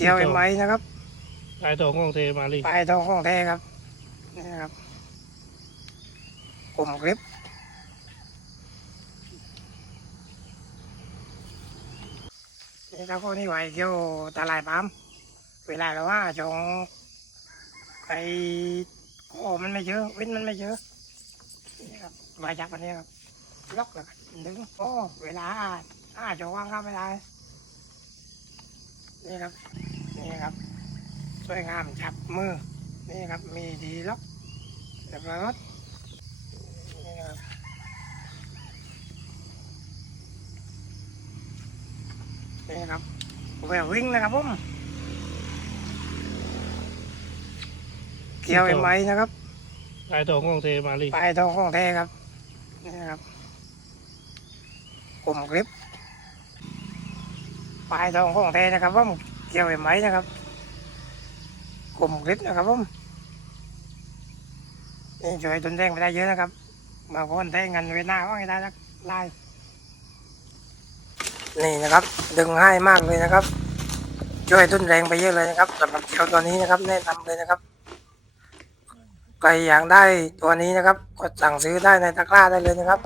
กี่ยวเอ็มไอนะครับลายทองของเทมาลีปลายทองของแท้ครับนี่นะครับผมคลิปนี่เราก็นี่ไหวเกี่ยวตาลายปั๊มเวลาเราว่าจงไอ้คอมันไม่เยอะเว้นมันไม่เยอะนี่ครับวายจับอันนี้ครับล็อกแล้วก็ดึงโอ้เวลาอ้าจงว่างเข้าไม่ได้นี่ครับ นี่ครับ สวยงามจับมือ นี่ครับ มีดีล็อกเรียบร้อยหมดนี่ครับนี่ครับแวววิ่งนะครับผมเกี่ยวเอ็มไอนะครับลายทองของเทมาลีปลายทองของแท้ครับนี่ครับผมคลิปปลายทองของแท้นะครับผม เกี่ยวเอ็มไอนะครับผมคลิปนะครับผมนี่ช่วยตุนแดงไปได้เยอะนะครับบางคนแทงกันเวลาว่าไงได้สักลายนี่นะครับ ดึงง่ายมากเลยนะครับ ช่วยตุนแรงไปเยอะเลยนะครับสำหรับเกี่ยวตัวนี้นะครับแนะนำเลยนะครับใครอยากได้ตัวนี้นะครับ กดสั่งซื้อได้ในตะกร้าได้เลยนะครับ